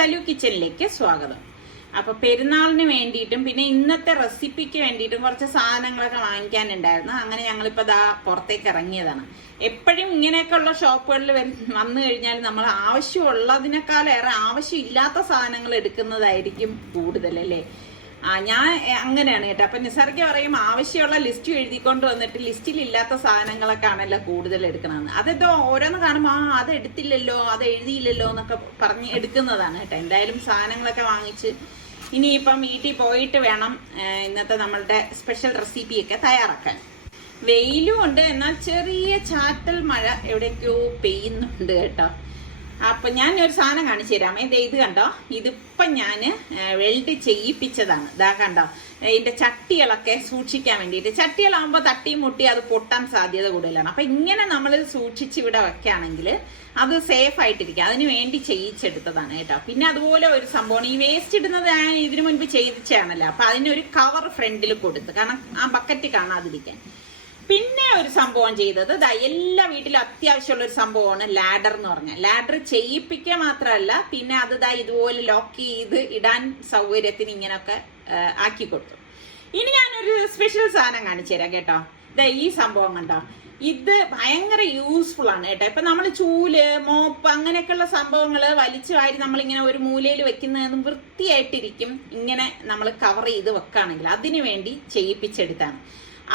സലു കിച്ചണിലേക്ക് സ്വാഗതം. അപ്പൊ പെരുന്നാളിന് വേണ്ടിയിട്ടും പിന്നെ ഇന്നത്തെ റെസിപ്പിക്ക് വേണ്ടിയിട്ടും കുറച്ച് സാധനങ്ങളൊക്കെ വാങ്ങിക്കാനുണ്ടായിരുന്നു. അങ്ങനെ ഞങ്ങളിപ്പോ പുറത്തേക്ക് ഇറങ്ങിയതാണ്. എപ്പോഴും ഇങ്ങനെയൊക്കെയുള്ള ഷോപ്പുകളിൽ വന്നു കഴിഞ്ഞാൽ നമ്മൾ ആവശ്യമുള്ളതിനേക്കാളേറെ ആവശ്യമില്ലാത്ത സാധനങ്ങൾ എടുക്കുന്നതായിരിക്കും കൂടുതൽ, അല്ലേ? ഞാൻ അങ്ങനെയാണ് കേട്ടോ. അപ്പൊ നിസർഗ പറയും ആവശ്യമുള്ള ലിസ്റ്റ് എഴുതിക്കൊണ്ട് വന്നിട്ട് ലിസ്റ്റിലില്ലാത്ത സാധനങ്ങളൊക്കെ ആണല്ലോ കൂടുതൽ എടുക്കണമെന്ന്. അതെന്തോ ഓരോന്ന് കാണുമ്പോൾ അത് എടുത്തില്ലല്ലോ, അത് എഴുതിയില്ലല്ലോ എന്നൊക്കെ പറഞ്ഞ് എടുക്കുന്നതാണ് കേട്ടോ. എന്തായാലും സാധനങ്ങളൊക്കെ വാങ്ങിച്ച് ഇനിയിപ്പം വീട്ടിൽ പോയിട്ട് വേണം ഇന്നത്തെ നമ്മളുടെ സ്പെഷ്യൽ റെസിപ്പിയൊക്കെ തയ്യാറാക്കാൻ. വെയിലും ഉണ്ട്, എന്നാൽ ചെറിയ ചാറ്റൽ മഴ എവിടേക്കോ പെയ്യുന്നുണ്ട് കേട്ടോ. അപ്പൊ ഞാൻ ഒരു സാധനം കാണിച്ചു തരാമേ. ഇത് കണ്ടോ, ഇതിപ്പം ഞാൻ വെൽഡ് ചെയ്യിപ്പിച്ചതാണ്. ഇതാ കണ്ടോ, ഇതിന്റെ ചട്ടികളൊക്കെ സൂക്ഷിക്കാൻ വേണ്ടിയിട്ട്. ചട്ടികളാകുമ്പോൾ തട്ടി മുട്ടി അത് പൊട്ടാൻ സാധ്യത കൂടുതലാണ്. അപ്പൊ ഇങ്ങനെ നമ്മൾ സൂക്ഷിച്ച് ഇവിടെ വെക്കുകയാണെങ്കിൽ അത് സേഫ് ആയിട്ടിരിക്കും. അതിന് വേണ്ടി ചെയ്യിച്ചെടുത്തതാണ് കേട്ടോ. പിന്നെ അതുപോലെ ഒരു സംഭവമാണ്, ഈ വേസ്റ്റ് ഇടുന്നത് ഞാൻ ഇതിനു മുൻപ് ചെയ്യിച്ചാണല്ലോ. അപ്പൊ അതിനൊരു കവർ ഫ്രണ്ടിൽ കൊടുത്ത്, കാരണം ആ ബക്കറ്റ് കാണാതിരിക്കാൻ. പിന്നെ ഒരു സംഭവം ചെയ്തത്, എല്ലാ വീട്ടിലും അത്യാവശ്യമുള്ള ഒരു സംഭവമാണ് ലാഡർ എന്ന് പറഞ്ഞാൽ. ലാഡർ ചെയ്യിപ്പിക്കുക മാത്രമല്ല, പിന്നെ അത് ഇതുപോലെ ലോക്ക് ചെയ്ത് ഇടാൻ സൗകര്യത്തിന് ഇങ്ങനെയൊക്കെ ആക്കി കൊടുത്തു. ഇനി ഞാനൊരു സ്പെഷ്യൽ സാധനം കാണിച്ചു തരാം കേട്ടോ. ഈ സംഭവം കണ്ടോ, ഇത് ഭയങ്കര യൂസ്ഫുൾ ആണ് കേട്ടോ. ഇപ്പൊ നമ്മൾ ചൂല്, മോപ്പ് അങ്ങനെയൊക്കെയുള്ള സംഭവങ്ങൾ വലിച്ചു വാരി നമ്മളിങ്ങനെ ഒരു മൂലയിൽ വെക്കുന്നതും വൃത്തിയായിട്ടിരിക്കും. ഇങ്ങനെ നമ്മൾ കവർ ചെയ്ത് വെക്കുകയാണെങ്കിൽ അതിനു വേണ്ടി ചെയ്യിപ്പിച്ചെടുത്താണ്.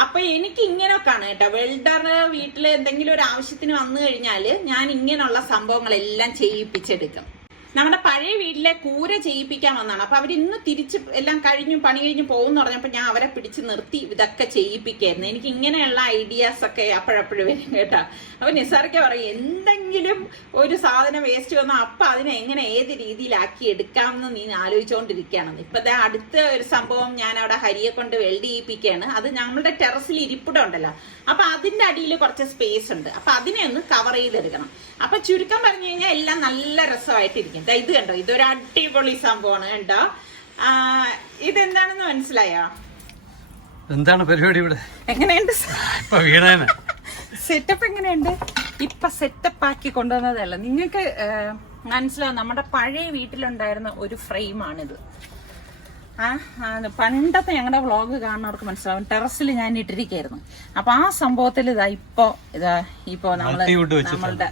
അപ്പൊ എനിക്ക് ഇങ്ങനെയൊക്കെയാണ് കേട്ടോ. വെൽഡർ വീട്ടിൽ എന്തെങ്കിലും ഒരു ആവശ്യത്തിന് വന്നു കഴിഞ്ഞാൽ ഞാൻ ഇങ്ങനെയുള്ള സംഭവങ്ങളെല്ലാം ചെയ്യിപ്പിച്ചെടുക്കും. നമ്മുടെ പഴയ വീട്ടിലെ കൂര ചെയ്യിപ്പിക്കാൻ വന്നതാണ്. അപ്പൊ അവരിന്ന് തിരിച്ച് എല്ലാം പണി കഴിഞ്ഞ് പോകുമെന്ന് പറഞ്ഞപ്പോൾ ഞാൻ അവരെ പിടിച്ച് നിർത്തി ഇതൊക്കെ ചെയ്യിപ്പിക്കായിരുന്നു. എനിക്ക് ഇങ്ങനെയുള്ള ഐഡിയാസ് ഒക്കെ അപ്പോഴപ്പോഴും വരും കേട്ടോ. അപ്പൊ നിസാർക്ക് പറയും എന്തെങ്കിലും ഒരു സാധനം വേസ്റ്റ് വന്നാൽ അപ്പൊ അതിനെ എങ്ങനെ ഏത് രീതിയിലാക്കി എടുക്കാമെന്ന് നീ ആലോചിച്ചുകൊണ്ടിരിക്കുകയാണെന്ന്. ഇപ്പൊ അടുത്ത ഒരു സംഭവം ഞാൻ അവിടെ ഹരിയെ കൊണ്ട് വെൽഡ് ചെയ്യിപ്പിക്കുകയാണ്. അത് നമ്മളുടെ ടെറസിൽ ഇരിപ്പിടമുണ്ടല്ലോ, അപ്പൊ അതിന്റെ അടിയിൽ കുറച്ച് സ്പേസ് ഉണ്ട്. അപ്പൊ അതിനെ ഒന്ന് കവർ ചെയ്തെടുക്കണം. അപ്പൊ ചുരുക്കം പറഞ്ഞു കഴിഞ്ഞാൽ എല്ലാം നല്ല രസമായിട്ടിരിക്കും. ഇത് കണ്ടോ, ഇതൊരു അടിപൊളി സംഭവമാണ് കേട്ടോ. ഇതെന്താണെന്ന് മനസ്സിലായോ? എന്താണ് പരിപാടി ഇവിടെ? എങ്ങനെയുണ്ട് സെറ്റപ്പ്? എങ്ങനെയുണ്ട്? ഇപ്പൊ സെറ്റപ്പ് ആക്കി കൊണ്ടുവന്നതല്ല, നിങ്ങൾക്ക് മനസ്സിലാവും. നമ്മുടെ പഴയ വീട്ടിലുണ്ടായിരുന്ന ഒരു ഫ്രെയിമാണിത്. പണ്ടത്തെ ഞങ്ങളുടെ വ്ളോഗ് കാണുന്നവർക്ക് മനസ്സിലാവും. ടെറസിൽ ഞാൻ ഇട്ടിരിക്കായിരുന്നു. അപ്പൊ ആ സംഭവത്തിൽ ഇപ്പോ നമ്മളുടെ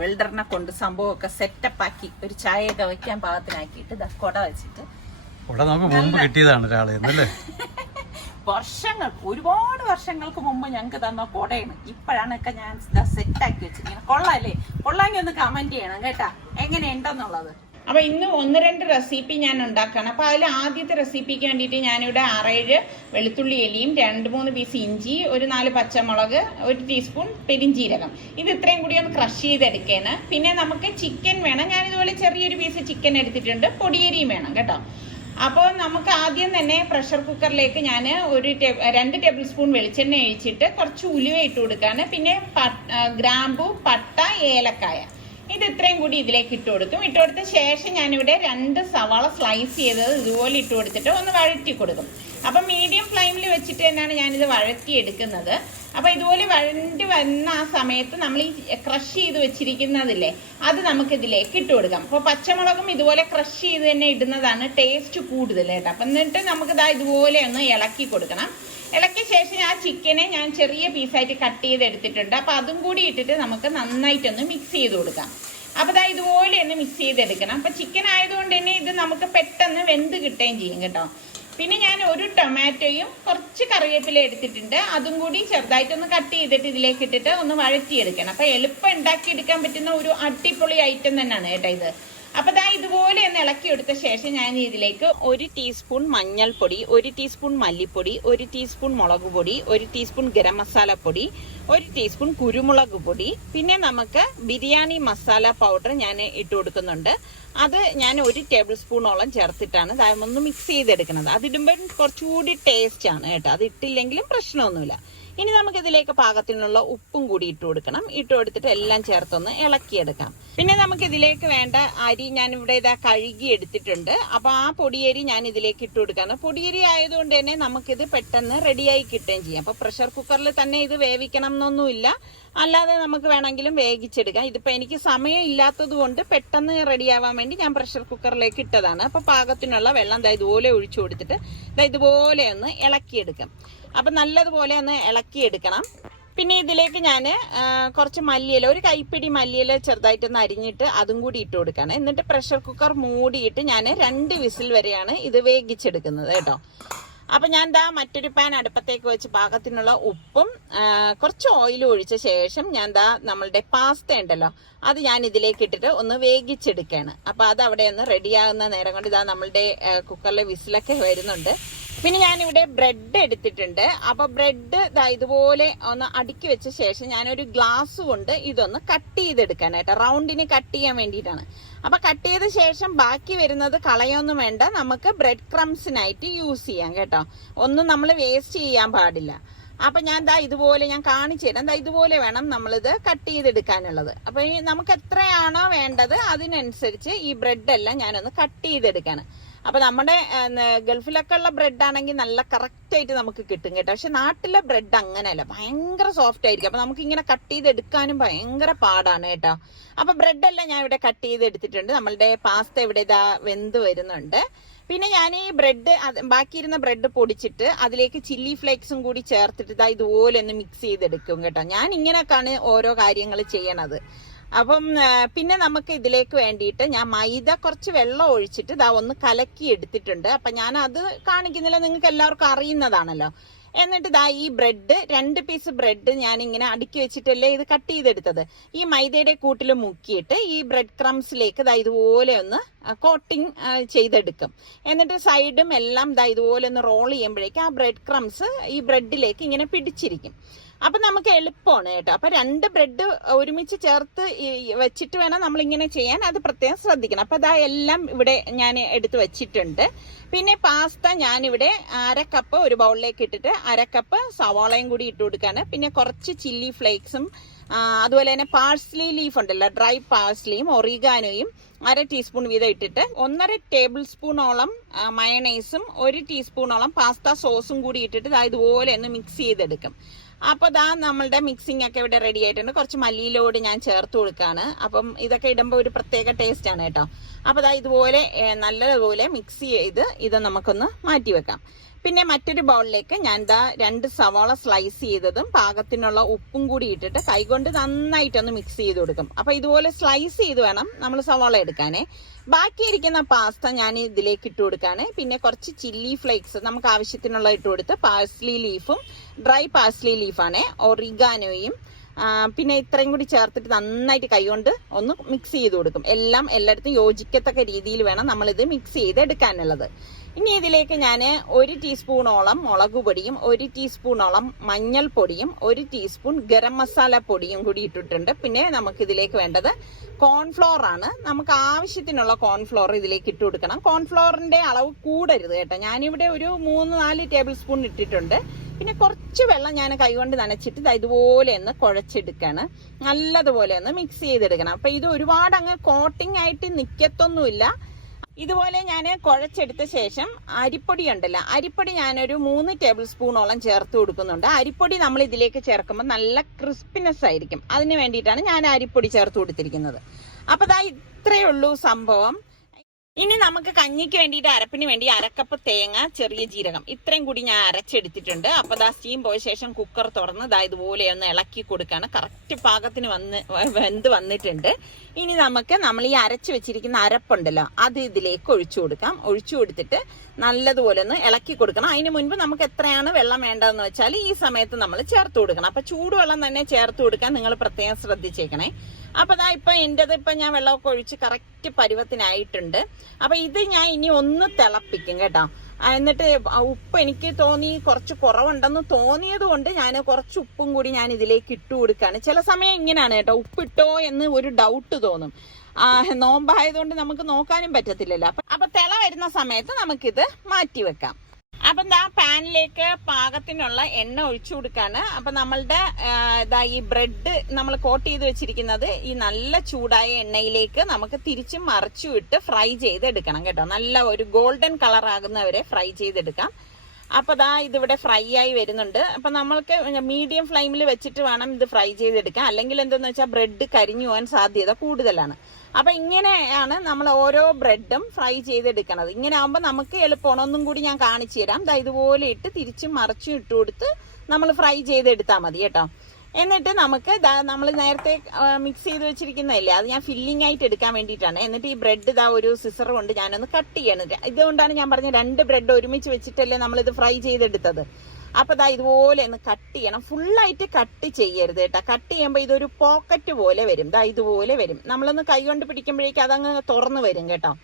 വെൽഡറിനെ കൊണ്ട് സംഭവമൊക്കെ സെറ്റപ്പ് ആക്കി ഒരു ചായയൊക്കെ വെക്കാൻ പാകത്തിനാക്കിയിട്ട് കൊട വെച്ചിട്ട് ഒരുപാട് വർഷങ്ങൾക്ക് മുമ്പ് ഞങ്ങൾക്ക് തന്ന കൊടയാണ്. ഇപ്പോഴാണ് ഒക്കെ ഞാൻ സെറ്റാക്കി വെച്ചിരിക്കുന്നത്. കൊള്ളാല്ലേ? കൊള്ളാമെങ്കിൽ ഒന്ന് കമന്റ് ചെയ്യണം കേട്ടാ, എങ്ങനെയുണ്ടെന്നുള്ളത്. അപ്പൊ ഇന്ന് 1-2 റെസിപ്പി ഞാൻ ഉണ്ടാക്കണം. അപ്പൊ അതിൽ ആദ്യത്തെ റെസിപ്പിക്ക് വേണ്ടിയിട്ട് ഞാനിവിടെ 6-7 വെളുത്തുള്ളി എലിയും 2-3 പീസ് ഇഞ്ചി, ഒരു 4 പച്ചമുളക്, 1 ടീസ്പൂൺ പെരിഞ്ചീരകം, ഇത് ഇത്രയും കൂടി ഒന്ന് ക്രഷ് ചെയ്തെടുക്കേണ്. പിന്നെ നമുക്ക് ചിക്കൻ വേണം. ഞാനിതുപോലെ ചെറിയൊരു പീസ് ചിക്കൻ എടുത്തിട്ടുണ്ട്. പൊടിയരിയും വേണം കേട്ടോ. അപ്പോൾ നമുക്ക് ആദ്യം തന്നെ പ്രഷർ കുക്കറിലേക്ക് ഞാൻ 2 ടേബിൾ സ്പൂൺ വെളിച്ചെണ്ണ ഒഴിച്ചിട്ട് കുറച്ച് ഉലുവ ഇട്ട് കൊടുക്കാണ്. പിന്നെ ഗ്രാമ്പു, പട്ട, ഏലക്കായ, ഇത് ഇത്രയും കൂടി ഇതിലേക്ക് ഇട്ട് കൊടുത്ത ശേഷം ഞാനിവിടെ 2 സവാള സ്ലൈസ് ചെയ്തത് ഇതുപോലെ ഇട്ട് കൊടുത്തിട്ട് ഒന്ന് വഴറ്റി കൊടുക്കും. അപ്പൊ മീഡിയം ഫ്ലെയിമിൽ വെച്ചിട്ട് തന്നെയാണ് ഞാനിത് വഴറ്റി എടുക്കുന്നത്. അപ്പൊ ഇതുപോലെ വഴണ്ടി വന്ന ആ സമയത്ത് നമ്മൾ ഈ ക്രഷ് ചെയ്ത് വെച്ചിരിക്കുന്നതില്ലേ, അത് നമുക്ക് ഇതിലേക്ക് ഇട്ട് കൊടുക്കാം. അപ്പൊ പച്ചമുളകും ഇതുപോലെ ക്രഷ് ചെയ്ത് തന്നെ ഇടുന്നതാണ് ടേസ്റ്റ് കൂടുതൽ കേട്ടോ. അപ്പൊ എന്നിട്ട് നമുക്ക് ഇതുപോലെ ഒന്ന് ഇളക്കി കൊടുക്കണം. ഇളക്കിയ ശേഷം ആ ചിക്കനെ ഞാൻ ചെറിയ പീസായിട്ട് കട്ട് ചെയ്ത് എടുത്തിട്ടുണ്ട്. അപ്പൊ അതും കൂടി ഇട്ടിട്ട് നമുക്ക് നന്നായിട്ടൊന്ന് മിക്സ് ചെയ്ത് കൊടുക്കാം. അപ്പൊ ഇതുപോലെ ഒന്ന് മിക്സ് ചെയ്തെടുക്കണം. അപ്പൊ ചിക്കൻ ആയതുകൊണ്ട് തന്നെ ഇത് നമുക്ക് പെട്ടെന്ന് വെന്ത് കിട്ടുകയും ചെയ്യും കേട്ടോ. പിന്നെ ഞാൻ ഒരു ടൊമാറ്റോയും കുറച്ച് കറിവേപ്പില എടുത്തിട്ടുണ്ട്. അതും കൂടി ചെറുതായിട്ടൊന്ന് കട്ട് ചെയ്തിട്ട് ഇതിലേക്ക് ഇട്ടിട്ട് ഒന്ന് വഴറ്റിയെടുക്കണം. അപ്പൊ എളുപ്പം ഉണ്ടാക്കിയെടുക്കാൻ പറ്റുന്ന ഒരു അടിപൊളി ഐറ്റം തന്നെയാണ് കേട്ടോ ഇത്. അപ്പൊ ഇതുപോലെ ഒന്ന് ഇളക്കി എടുത്ത ശേഷം ഞാൻ ഇതിലേക്ക് 1 ടീസ്പൂൺ മഞ്ഞൾപ്പൊടി, 1 ടീസ്പൂൺ മല്ലിപ്പൊടി, 1 ടീസ്പൂൺ മുളക് പൊടി, 1 ടീസ്പൂൺ ഗരം മസാല പൊടി, 1 ടീസ്പൂൺ കുരുമുളക് പൊടി, പിന്നെ നമുക്ക് ബിരിയാണി മസാല പൗഡർ ഞാൻ ഇട്ട് കൊടുക്കുന്നുണ്ട്. അത് ഞാൻ 1 ടേബിൾ സ്പൂണോളം ചേർത്തിട്ടാണ് ഒന്ന് മിക്സ് ചെയ്തെടുക്കുന്നത്. അതിടുമ്പോൾ കുറച്ചുകൂടി ടേസ്റ്റ് ആണ് കേട്ടോ. അത് ഇട്ടില്ലെങ്കിലും പ്രശ്നമൊന്നുമില്ല. ഇനി നമുക്ക് ഇതിലേക്ക് പാകത്തിനുള്ള ഉപ്പും കൂടി ഇട്ട് കൊടുക്കണം. ഇട്ട് കൊടുത്തിട്ട് എല്ലാം ചേർത്തൊന്ന് ഇളക്കിയെടുക്കാം. പിന്നെ നമുക്ക് ഇതിലേക്ക് വേണ്ട അരി ഞാൻ ഇവിടെ കഴുകി എടുത്തിട്ടുണ്ട്. അപ്പൊ ആ പൊടിയരി ഞാൻ ഇതിലേക്ക് ഇട്ട് കൊടുക്കാം. പൊടിയരി ആയതുകൊണ്ട് തന്നെ നമുക്കിത് പെട്ടെന്ന് റെഡിയായി കിട്ടുകയും ചെയ്യാം. അപ്പൊ പ്രഷർ കുക്കറിൽ തന്നെ ഇത് വേവിക്കണം എന്നൊന്നുമില്ല. അല്ലാതെ നമുക്ക് വേണമെങ്കിലും വേവിച്ചെടുക്കാം. ഇതിപ്പോൾ എനിക്ക് സമയം ഇല്ലാത്തത് കൊണ്ട് പെട്ടെന്ന് റെഡിയാവാൻ വേണ്ടി ഞാൻ പ്രഷർ കുക്കറിലേക്ക് ഇട്ടതാണ്. അപ്പോൾ പാകത്തിനുള്ള വെള്ളം ഇതുപോലെ ഒഴിച്ചു കൊടുത്തിട്ട് ഇതുപോലെ ഒന്ന് ഇളക്കിയെടുക്കാം. അപ്പം നല്ലതുപോലെ ഒന്ന് ഇളക്കിയെടുക്കണം. പിന്നെ ഇതിലേക്ക് ഞാൻ കുറച്ച് മല്ലിയില, ഒരു കൈപ്പിടി മല്ലിയില ചെറുതായിട്ടൊന്ന് അരിഞ്ഞിട്ട് അതും കൂടി ഇട്ട് കൊടുക്കണം. എന്നിട്ട് പ്രഷർ കുക്കർ മൂടിയിട്ട് ഞാൻ 2 വിസിൽ വരെയാണ് ഇത് വേവിച്ചെടുക്കുന്നത് കേട്ടോ. അപ്പം ഞാൻ മറ്റൊരു പാൻ അടുപ്പത്തേക്ക് വെച്ച് പാകത്തിനുള്ള ഉപ്പും കുറച്ച് ഓയിലും ഒഴിച്ച ശേഷം ഞാൻ നമ്മളുടെ പാസ്ത ഉണ്ടല്ലോ അത് ഞാൻ ഇതിലേക്ക് ഇട്ടിട്ട് ഒന്ന് വേവിച്ചെടുക്കുകയാണ്. അപ്പം അത് അവിടെ ഒന്ന് റെഡിയാകുന്ന നേരം കൊണ്ട് നമ്മളുടെ കുക്കറിലെ വിസിലൊക്കെ വരുന്നുണ്ട്. പിന്നെ ഞാനിവിടെ ബ്രെഡ് എടുത്തിട്ടുണ്ട്. അപ്പൊ ബ്രെഡ് ഇതുപോലെ ഒന്ന് അടുക്കി വെച്ച ശേഷം ഞാനൊരു ഗ്ലാസ് കൊണ്ട് ഇതൊന്ന് കട്ട് ചെയ്തെടുക്കാനായിട്ട്, റൗണ്ടിന് കട്ട് ചെയ്യാൻ വേണ്ടിയിട്ടാണ്. അപ്പൊ കട്ട് ചെയ്ത ശേഷം ബാക്കി വരുന്നത് കളയൊന്നും വേണ്ട, നമുക്ക് ബ്രെഡ് ക്രംസിനായിട്ട് യൂസ് ചെയ്യാം കേട്ടോ. ഒന്നും നമ്മൾ വേസ്റ്റ് ചെയ്യാൻ പാടില്ല. അപ്പൊ ഞാൻ ഇതുപോലെ ഞാൻ കാണിച്ചു തരാം. ഇതുപോലെ വേണം നമ്മളിത് കട്ട് ചെയ്തെടുക്കാനുള്ളത്. അപ്പൊ നമുക്ക് എത്രയാണോ വേണ്ടത് അതിനനുസരിച്ച് ഈ ബ്രെഡ് എല്ലാം ഞാനൊന്ന് കട്ട് ചെയ്തെടുക്കാണ്. അപ്പൊ നമ്മുടെ ഗൾഫിലൊക്കെ ഉള്ള ബ്രെഡ് ആണെങ്കിൽ നല്ല കറക്റ്റ് ആയിട്ട് നമുക്ക് കിട്ടും കേട്ടോ. പക്ഷെ നാട്ടിലെ ബ്രെഡ് അങ്ങനെയല്ല, ഭയങ്കര സോഫ്റ്റ് ആയിരിക്കും. അപ്പൊ നമുക്ക് ഇങ്ങനെ കട്ട് ചെയ്തെടുക്കാനും ഭയങ്കര പാടാണ് കേട്ടോ. അപ്പൊ ബ്രെഡ് എല്ലാം ഞാൻ ഇവിടെ കട്ട് ചെയ്തെടുത്തിട്ടുണ്ട്. നമ്മളുടെ പാസ്ത ഇവിടെ വെന്ത് വരുന്നുണ്ട്. പിന്നെ ഞാൻ ഈ ബ്രെഡ് ബാക്കിയിരുന്ന ബ്രെഡ് പൊടിച്ചിട്ട് അതിലേക്ക് ചില്ലി ഫ്ലേക്സും കൂടി ചേർത്തിട്ട് ഇതുപോലെ ഒന്ന് മിക്സ് ചെയ്തെടുക്കും കേട്ടോ. ഞാൻ ഇങ്ങനെയൊക്കെയാണ് ഓരോ കാര്യങ്ങൾ ചെയ്യണത്. അപ്പം പിന്നെ നമുക്ക് ഇതിലേക്ക് വേണ്ടിയിട്ട് ഞാൻ മൈദ കുറച്ച് വെള്ളം ഒഴിച്ചിട്ട് ഒന്ന് കലക്കി എടുത്തിട്ടുണ്ട്. അപ്പൊ ഞാൻ അത് കാണിക്കുന്നില്ല, നിങ്ങൾക്ക് എല്ലാവർക്കും അറിയുന്നതാണല്ലോ. എന്നിട്ട് ഈ ബ്രെഡ് 2 പീസ് ബ്രെഡ് ഞാൻ ഇങ്ങനെ അടുക്കി വെച്ചിട്ടല്ലേ ഇത് കട്ട് ചെയ്തെടുത്തത്. ഈ മൈദയുടെ കൂട്ടിൽ മുക്കിയിട്ട് ഈ ബ്രെഡ് ക്രംസിലേക്ക് ഇതുപോലെ ഒന്ന് കോട്ടിങ് ചെയ്തെടുക്കും. എന്നിട്ട് സൈഡും എല്ലാം ഇതുപോലെ ഒന്ന് റോൾ ചെയ്യുമ്പോഴേക്കും ആ ബ്രെഡ് ക്രംസ് ഈ ബ്രെഡിലേക്ക് ഇങ്ങനെ പിടിച്ചിരിക്കും. അപ്പൊ നമുക്ക് എളുപ്പമാണ് കേട്ടോ. അപ്പൊ 2 ബ്രെഡ് ഒരുമിച്ച് ചേർത്ത് വെച്ചിട്ട് വേണം നമ്മൾ ഇങ്ങനെ ചെയ്യാൻ, അത് പ്രത്യേകം ശ്രദ്ധിക്കണം. അപ്പൊ എല്ലാം ഇവിടെ ഞാൻ എടുത്ത് വെച്ചിട്ടുണ്ട്. പിന്നെ പാസ്ത ഞാനിവിടെ 1/2 കപ്പ് ഒരു ബൗളിലേക്ക് ഇട്ടിട്ട് 1/2 കപ്പ് സവാളയും കൂടി ഇട്ട് കൊടുക്കാണ്. പിന്നെ കുറച്ച് ചില്ലി ഫ്ലേക്സും അതുപോലെ തന്നെ പാഴ്സ്ലി ലീഫ് ഉണ്ടല്ലോ, ഡ്രൈ പാഴ്സ്ലിയും ഒറിഗാനോയും 1/2 ടീസ്പൂൺ വീതം ഇട്ടിട്ട് 1.5 ടേബിൾ സ്പൂണോളം മയണൈസും 1 ടീസ്പൂണോളം പാസ്ത സോസും കൂടി ഇട്ടിട്ട് ഇതുപോലെ ഒന്ന് മിക്സ് ചെയ്തെടുക്കും. അപ്പൊ നമ്മളുടെ മിക്സിംഗ് ഒക്കെ ഇവിടെ റെഡി ആയിട്ടുണ്ട്. കുറച്ച് മല്ലിയിലോട് ഞാൻ ചേർത്ത് കൊടുക്കാണ്. അപ്പം ഇതൊക്കെ ഇടുമ്പോൾ ഒരു പ്രത്യേക ടേസ്റ്റ് ആണ് കേട്ടോ. അപ്പൊ ഇതുപോലെ നല്ലതുപോലെ മിക്സ് ചെയ്ത് ഇത് നമുക്കൊന്ന് മാറ്റി വെക്കാം. പിന്നെ മറ്റൊരു ബൗളിലേക്ക് ഞാൻ 2 സവാള സ്ലൈസ് ചെയ്തതും പാകത്തിനുള്ള ഉപ്പും കൂടി ഇട്ടിട്ട് കൈകൊണ്ട് നന്നായിട്ടൊന്ന് മിക്സ് ചെയ്ത് കൊടുക്കും. അപ്പൊ ഇതുപോലെ സ്ലൈസ് ചെയ്ത് വേണം നമ്മൾ സവാള എടുക്കാനേ. ബാക്കിയിരിക്കുന്ന പാസ്ത ഞാൻ ഇതിലേക്ക് ഇട്ട് കൊടുക്കാണ്. പിന്നെ കുറച്ച് ചില്ലി ഫ്ലേക്സ് നമുക്ക് ആവശ്യത്തിനുള്ള ഇട്ട് കൊടുത്ത് പാഴ്സ്ലി ലീഫും ഡ്രൈ പാഴ്സ്ലി ലീഫാണ്, ഒറിഗാനോയും പിന്നെ ഇത്രയും കൂടി ചേർത്തിട്ട് നന്നായിട്ട് കൈകൊണ്ട് ഒന്ന് മിക്സ് ചെയ്ത് കൊടുക്കും. എല്ലാം എല്ലായിടത്തും യോജിക്കത്തക്ക രീതിയിൽ വേണം നമ്മളിത് മിക്സ് ചെയ്ത് എടുക്കാനുള്ളത്. ഇനി ഇതിലേക്ക് ഞാൻ 1 ടീസ്പൂണോളം മുളക് പൊടിയും 1 ടീസ്പൂണോളം മഞ്ഞൾപ്പൊടിയും 1 ടീസ്പൂൺ ഗരം മസാല പൊടിയും കൂടി ഇട്ടിട്ടുണ്ട്. പിന്നെ നമുക്ക് ഇതിലേക്ക് വേണ്ടത് കോൺഫ്ലോർ ആണ്. നമുക്ക് ആവശ്യത്തിനുള്ള കോൺഫ്ലോർ ഇതിലേക്ക് ഇട്ട് കൊടുക്കണം. കോൺഫ്ലോറിന്റെ അളവ് കൂടരുത് കേട്ടോ. ഞാനിവിടെ ഒരു 3-4 ടേബിൾ സ്പൂൺ ഇട്ടിട്ടുണ്ട്. പിന്നെ കുറച്ച് വെള്ളം ഞാൻ കൈകൊണ്ട് നനച്ചിട്ട് ഇതുപോലെ ഒന്ന് കുഴച്ചെടുക്കാണ്. നല്ലതുപോലെ ഒന്ന് മിക്സ് ചെയ്തെടുക്കണം. അപ്പൊ ഇത് ഒരുപാട് അങ്ങ് കോട്ടിംഗ് ആയിട്ട് നിക്കത്തൊന്നുമില്ല. ഇതുപോലെ ഞാൻ കുഴച്ചെടുത്ത ശേഷം അരിപ്പൊടി ഉണ്ടല്ലോ, അരിപ്പൊടി ഞാനൊരു 3 ടേബിൾ സ്പൂണോളം ചേർത്ത് കൊടുക്കുന്നുണ്ട്. അരിപ്പൊടി നമ്മൾ ഇതിലേക്ക് ചേർക്കുമ്പോൾ നല്ല ക്രിസ്പിനെസ് ആയിരിക്കും. അതിന് വേണ്ടിയിട്ടാണ് ഞാൻ അരിപ്പൊടി ചേർത്ത് കൊടുത്തിരിക്കുന്നത്. അപ്പൊ ഇത്രയേ ഉള്ളൂ സംഭവം. ഇനി നമുക്ക് കഞ്ഞിക്ക് വേണ്ടിയിട്ട് അരപ്പിന് വേണ്ടി 1/2 കപ്പ് തേങ്ങ, ചെറിയ ജീരകം ഇത്രയും കൂടി ഞാൻ അരച്ചെടുത്തിട്ടുണ്ട്. അപ്പൊ സ്റ്റീം പോയ ശേഷം കുക്കർ തുറന്ന് ഇതുപോലെ ഒന്ന് ഇളക്കി കൊടുക്കാണ്. കറക്റ്റ് പാകത്തിന് വെന്ത് വന്നിട്ടുണ്ട്. ഇനി നമ്മൾ ഈ അരച്ച് വെച്ചിരിക്കുന്ന അരപ്പുണ്ടല്ലോ അത് ഇതിലേക്ക് ഒഴിച്ചു കൊടുക്കാം. ഒഴിച്ചു കൊടുത്തിട്ട് നല്ലതുപോലെ ഒന്ന് ഇളക്കി കൊടുക്കണം. അതിന് മുൻപ് നമുക്ക് എത്രയാണ് വെള്ളം വേണ്ടതെന്ന് വെച്ചാൽ ഈ സമയത്ത് നമ്മൾ ചേർത്ത് കൊടുക്കണം. അപ്പൊ ചൂടുവെള്ളം തന്നെ ചേർത്ത് കൊടുക്കാൻ നിങ്ങൾ പ്രത്യേകം ശ്രദ്ധിച്ചേക്കണേ. അപ്പൊ ഇപ്പൊ എന്റേത് ഞാൻ വെള്ളമൊക്കെ ഒഴിച്ച് കറക്റ്റ് പരുവത്തിനായിട്ടുണ്ട്. അപ്പൊ ഇത് ഞാൻ ഇനി ഒന്ന് തിളപ്പിക്കും കേട്ടോ. എന്നിട്ട് ഉപ്പ് എനിക്ക് തോന്നി കുറച്ച് കുറവുണ്ടെന്ന് തോന്നിയത് കൊണ്ട് ഞാൻ കുറച്ച് ഉപ്പും കൂടി ഞാൻ ഇതിലേക്ക് ഇട്ട് കൊടുക്കാണ്. ചില സമയം ഇങ്ങനെയാണ് കേട്ടോ, ഉപ്പിട്ടോ എന്ന് ഒരു ഡൗട്ട് തോന്നും. നോമ്പായതുകൊണ്ട് നമുക്ക് നോക്കാനും പറ്റത്തില്ലല്ലോ. അപ്പൊ തിള വരുന്ന സമയത്ത് നമുക്കിത് മാറ്റി വെക്കാം. അപ്പം പാനിലേക്ക് പാകത്തിനുള്ള എണ്ണ ഒഴിച്ചു കൊടുക്കാണ്. അപ്പൊ നമ്മളുടെ ഈ ബ്രെഡ് നമ്മൾ കോട്ട് ചെയ്ത് വെച്ചിരിക്കുന്നത് ഈ നല്ല ചൂടായ എണ്ണയിലേക്ക് നമുക്ക് തിരിച്ചും മറിച്ചും ഇട്ട് ഫ്രൈ ചെയ്തെടുക്കണം കേട്ടോ. നല്ല ഒരു ഗോൾഡൻ കളർ ആകുന്നവരെ ഫ്രൈ ചെയ്തെടുക്കാം. അപ്പോൾ ദാ ഇതിവിടെ ഫ്രൈ ആയി വരുന്നുണ്ട്. അപ്പം നമ്മൾക്ക് മീഡിയം ഫ്ലെയിമിൽ വെച്ചിട്ട് വേണം ഇത് ഫ്രൈ ചെയ്തെടുക്കാൻ, അല്ലെങ്കിൽ എന്തെന്ന് വെച്ചാൽ ബ്രെഡ് കരിഞ്ഞു പോകാൻ സാധ്യത കൂടുതലാണ്. അപ്പം ഇങ്ങനെയാണ് നമ്മൾ ഓരോ ബ്രെഡും ഫ്രൈ ചെയ്തെടുക്കണത്. ഇങ്ങനെ ആകുമ്പോൾ നമുക്ക് എളുപ്പമാണ്. ഒന്നും കൂടി ഞാൻ കാണിച്ചു തരാം. ദാ ഇതുപോലെ ഇട്ട് തിരിച്ചും മറിച്ചും ഇട്ട് കൊടുത്ത് നമ്മൾ ഫ്രൈ ചെയ്തെടുത്താൽ മതി കേട്ടോ. എന്നിട്ട് നമുക്ക് നമ്മൾ നേരത്തെ മിക്സ് ചെയ്ത് വെച്ചിരിക്കുന്നതല്ലേ, അത് ഞാൻ ഫില്ലിംഗ് ആയിട്ട് എടുക്കാൻ വേണ്ടിയിട്ടാണ്. എന്നിട്ട് ഈ ബ്രെഡ് ഒരു സിസർ കൊണ്ട് ഞാനൊന്ന് കട്ട് ചെയ്യണം. ഇതുകൊണ്ടാണ് ഞാൻ പറഞ്ഞത് 2 ബ്രെഡ് ഒരുമിച്ച് വെച്ചിട്ടല്ലേ നമ്മളിത് ഫ്രൈ ചെയ്തെടുത്തത്. അപ്പൊ ഇതുപോലെ ഒന്ന് കട്ട് ചെയ്യണം. ഫുള്ളായിട്ട് കട്ട് ചെയ്യരുത് കേട്ടോ. കട്ട് ചെയ്യുമ്പോൾ ഇതൊരു പോക്കറ്റ് പോലെ വരും. ഇതുപോലെ വരും. നമ്മളൊന്ന് കൈ കൊണ്ട് പിടിക്കുമ്പോഴേക്കും അതങ്ങ് തുറന്നു വരും കേട്ടോ.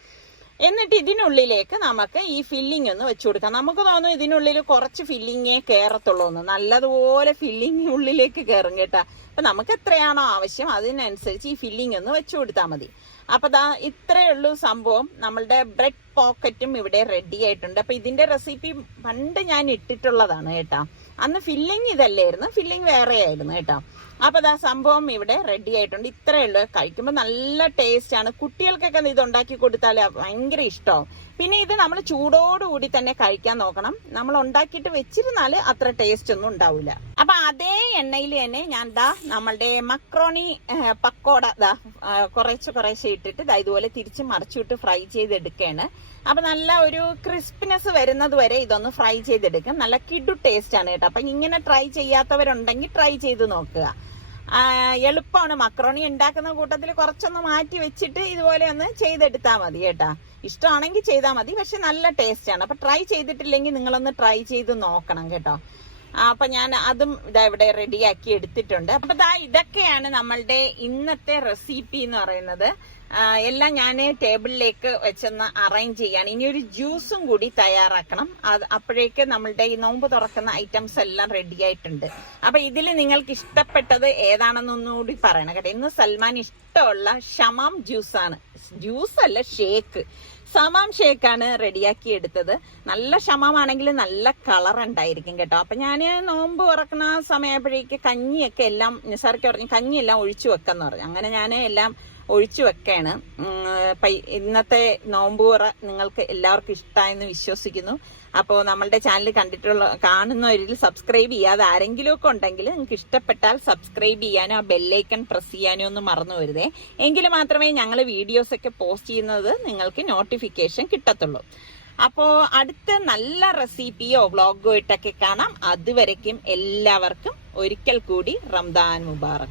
എന്നിട്ട് ഇതിനുള്ളിലേക്ക് നമുക്ക് ഈ ഫില്ലിംഗ് ഒന്ന് വെച്ചു കൊടുക്കാം. നമുക്ക് തോന്നും ഇതിനുള്ളിൽ കുറച്ച് ഫില്ലിങ്ങേ കയറത്തുള്ളൂ എന്ന്. നല്ലതുപോലെ ഫില്ലിംഗ് ഉള്ളിലേക്ക് കയറും കേട്ടോ. അപ്പൊ നമുക്ക് എത്രയാണോ ആവശ്യം അതിനനുസരിച്ച് ഈ ഫില്ലിംഗ് ഒന്ന് വെച്ചു കൊടുത്താൽ മതി. അപ്പൊ ഇത്രയേ ഉള്ളൂ സംഭവം. നമ്മളുടെ ബ്രെഡ് പോക്കറ്റും ഇവിടെ റെഡി ആയിട്ടുണ്ട്. അപ്പൊ ഇതിന്റെ റെസിപ്പി പണ്ട് ഞാൻ ഇട്ടിട്ടുള്ളതാണ് കേട്ടോ. അന്ന് ഫില്ലിംഗ് ഇതല്ലായിരുന്നു, ഫില്ലിംഗ് വേറെ ആയിരുന്നു കേട്ടോ. അപ്പൊ സംഭവം ഇവിടെ റെഡി ആയിട്ടുണ്ട്. ഇത്രയേ ഉള്ളൂ. കഴിക്കുമ്പോൾ നല്ല ടേസ്റ്റ് ആണ്. കുട്ടികൾക്കൊക്കെ ഇത് ഉണ്ടാക്കി കൊടുത്താൽ ഭയങ്കര ഇഷ്ടമാവും. പിന്നെ ഇത് നമ്മൾ ചൂടോടുകൂടി തന്നെ കഴിക്കാൻ നോക്കണം. നമ്മൾ ഉണ്ടാക്കിയിട്ട് വെച്ചിരുന്നാൽ അത്ര ടേസ്റ്റ് ഒന്നും ഉണ്ടാവില്ല. അപ്പൊ അതേ എണ്ണയിൽ തന്നെ ഞാൻ നമ്മളുടെ മക്രോണി പക്കോട കുറേശ്ശെ ഇട്ടിട്ട് ഇതുപോലെ തിരിച്ച് മറിച്ചിട്ട് ഫ്രൈ ചെയ്തെടുക്കുകയാണ്. അപ്പൊ നല്ല ഒരു ക്രിസ്പിനെസ് വരുന്നത് വരെ ഇതൊന്ന് ഫ്രൈ ചെയ്തെടുക്കാം. നല്ല കിഡു ടേസ്റ്റ് ആണ് കേട്ടോ. അപ്പൊ ഇങ്ങനെ ട്രൈ ചെയ്യാത്തവരുണ്ടെങ്കിൽ ട്രൈ ചെയ്ത് നോക്കുക. എളുപ്പമാണ്. മക്രോണി ഉണ്ടാക്കുന്ന കൂട്ടത്തിൽ കുറച്ചൊന്ന് മാറ്റി വെച്ചിട്ട് ഇതുപോലെ ഒന്ന് ചെയ്തെടുത്താൽ മതി കേട്ടാ. ഇഷ്ടമാണെങ്കിൽ ചെയ്താൽ മതി. പക്ഷെ നല്ല ടേസ്റ്റ് ആണ്. അപ്പൊ ട്രൈ ചെയ്തിട്ടില്ലെങ്കിൽ നിങ്ങളൊന്ന് ട്രൈ ചെയ്ത് നോക്കണം കേട്ടോ. അപ്പൊ ഞാൻ അതും ഇവിടെ റെഡിയാക്കി എടുത്തിട്ടുണ്ട്. അപ്പൊ ഇതൊക്കെയാണ് നമ്മളുടെ ഇന്നത്തെ റെസിപ്പി എന്ന് പറയുന്നത്. എല്ലാം ഞാൻ ടേബിളിലേക്ക് വെച്ചൊന്ന് അറേഞ്ച് ചെയ്യാണ്. ഇനി ഒരു ജ്യൂസും കൂടി തയ്യാറാക്കണം. അപ്പോഴേക്ക് നമ്മളുടെ ഈ നോമ്പ് തുറക്കുന്ന ഐറ്റംസ് എല്ലാം റെഡി ആയിട്ടുണ്ട്. അപ്പൊ ഇതിൽ നിങ്ങൾക്ക് ഇഷ്ടപ്പെട്ടത് ഏതാണെന്നൊന്നുകൂടി പറയണം കേട്ടോ. ഇന്ന് സൽമാൻ ഇഷ്ടമുള്ള ഷമാം ജ്യൂസാണ്. ജ്യൂസ് അല്ല, ഷേക്ക്. സമാം ഷേക്കാണ് റെഡിയാക്കി എടുത്തത്. നല്ല ഷമാമാണെങ്കിൽ നല്ല കളർ ഉണ്ടായിരിക്കും കേട്ടോ. അപ്പൊ ഞാൻ നോമ്പ് തുറക്കുന്ന സമയപ്പോഴേക്ക് കഞ്ഞിയൊക്കെ എല്ലാം നിസാർക്ക് പറഞ്ഞു കഞ്ഞിയെല്ലാം ഒഴിച്ചു വെക്കാന്ന് പറഞ്ഞു. അങ്ങനെ ഞാൻ എല്ലാം ഒഴിച്ചു വെക്കാണ്. ഇന്നത്തെ നോമ്പ് തുറ നിങ്ങൾക്ക് എല്ലാവർക്കും ഇഷ്ടമായെന്ന് വിശ്വസിക്കുന്നു. അപ്പോൾ നമ്മളുടെ ചാനൽ കാണുന്നവരിൽ സബ്സ്ക്രൈബ് ചെയ്യാതെ ആരെങ്കിലും ഒക്കെ ഉണ്ടെങ്കിൽ നിങ്ങൾക്ക് ഇഷ്ടപ്പെട്ടാൽ സബ്സ്ക്രൈബ് ചെയ്യാനോ ആ ബെല്ലൈക്കൺ പ്രസ് ചെയ്യാനോ ഒന്നും മറന്നു വരുതേ. എങ്കിൽ മാത്രമേ ഞങ്ങൾ വീഡിയോസ് ഒക്കെ പോസ്റ്റ് ചെയ്യുന്നത് നിങ്ങൾക്ക് നോട്ടിഫിക്കേഷൻ കിട്ടത്തുള്ളൂ. അപ്പോൾ അടുത്ത നല്ല റെസിപ്പിയോ വ്ളോഗോ ഇട്ടൊക്കെ കാണാം. അതുവരയ്ക്കും എല്ലാവർക്കും ഒരിക്കൽ കൂടി റംദാൻ മുബാറക്.